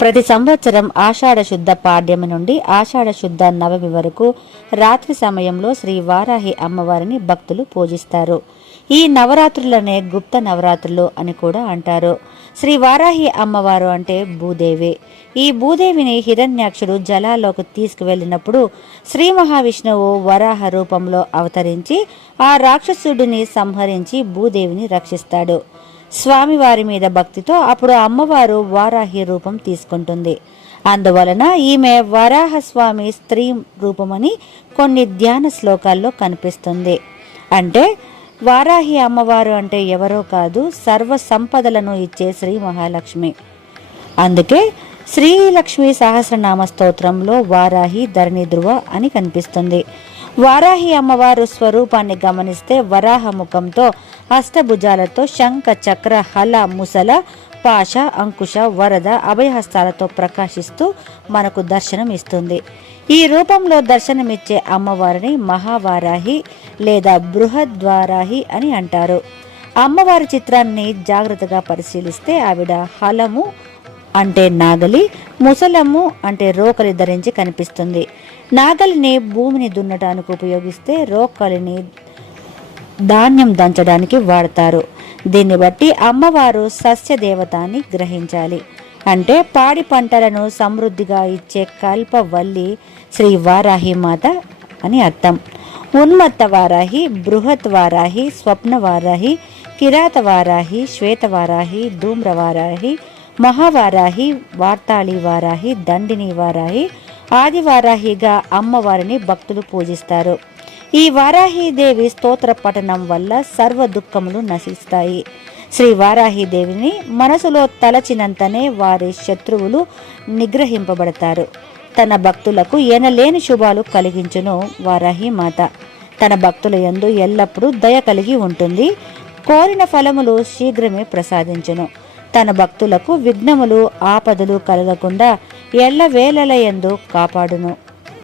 ప్రతి సంవత్సరం ఆషాఢ శుద్ధ పాడ్యమి నుండి ఆషాఢ శుద్ధ నవమి వరకు రాత్రి సమయంలో శ్రీ వారాహి అమ్మవారిని భక్తులు పూజిస్తారు. ఈ నవరాత్రులనే గుప్త నవరాత్రులు అని కూడా అంటారు. శ్రీ వారాహి అమ్మవారు అంటే భూదేవి. ఈ భూదేవిని హిరణ్యాక్షుడు జలాల్లోకి తీసుకువెళ్ళినప్పుడు శ్రీ మహావిష్ణువు వరాహ రూపంలో అవతరించి ఆ రాక్షసుడిని సంహరించి భూదేవిని రక్షిస్తాడు. స్వామివారి మీద భక్తితో అప్పుడు అమ్మవారు వారాహి రూపం తీసుకుంటుంది. అందువలన ఈమె వరాహస్వామి స్త్రీ రూపమని కొన్ని ధ్యాన శ్లోకాల్లో కనిపిస్తుంది. అంటే వారాహి అమ్మవారు అంటే ఎవరో కాదు, సర్వ సంపదలను ఇచ్చే శ్రీ మహాలక్ష్మి. అందుకే శ్రీలక్ష్మి సహస్రనామ స్తోత్రంలో వారాహి ధరణి ధ్రువ అని కనిపిస్తుంది. వారాహి అమ్మవారు స్వరూపాన్ని గమనిస్తే వరాహ ముఖంతో అష్టభుజాలతో శంఖ చక్ర హల ముసల పాశ అంకుశ వరద అభయహస్తాలతో ప్రకాశిస్తూ మనకు దర్శనం ఇస్తుంది. ఈ రూపంలో దర్శనమిచ్చే అమ్మవారిని మహావారాహి లేదా బృహద్వారాహి అని అంటారు. అమ్మవారి చిత్రాన్ని జాగ్రత్తగా పరిశీలిస్తే ఆవిడ హలము అంటే నాగలి, ముసలము అంటే రోకలి ధరించి కనిపిస్తుంది. నాగలిని భూమిని దున్నటానికి ఉపయోగిస్తే రోకలిని ధాన్యం దంచడానికి వాడతారు. దీన్ని బట్టి అమ్మవారు సస్యదేవత అని గ్రహించాలి. అంటే పాడి పంటలను సమృద్ధిగా ఇచ్చే కల్పవల్లి శ్రీ వారాహి మాత అని అర్థం. ఉన్మత్త వారాహి, బృహత్ వారాహి, స్వప్న వారాహి, కిరాత వారాహి, శ్వేత వారాహి, ధూమ్ర వారాహి, మహావారాహి, వార్తాళి వారాహి, దండిని వారాహి, ఆదివారాహిగా అమ్మవారిని భక్తులు పూజిస్తారు. ఈ వారాహీదేవి స్తోత్ర పఠనం వల్ల సర్వ దుఃఖములు నశిస్తాయి. శ్రీ వారాహీదేవిని మనసులో తలచినంతనే వారి శత్రువులు నిగ్రహింపబడతారు. తన భక్తులకు ఎనలేని శుభాలు కలిగించును వారాహి మాత. తన భక్తుల యందు ఎల్లప్పుడూ దయ కలిగి ఉంటుంది. కోరిన ఫలములు శీఘ్రమే ప్రసాదించును. తన భక్తులకు విఘ్నములు ఆపదలు కలగకుండా ఎల్లవేళల యందు కాపాడును.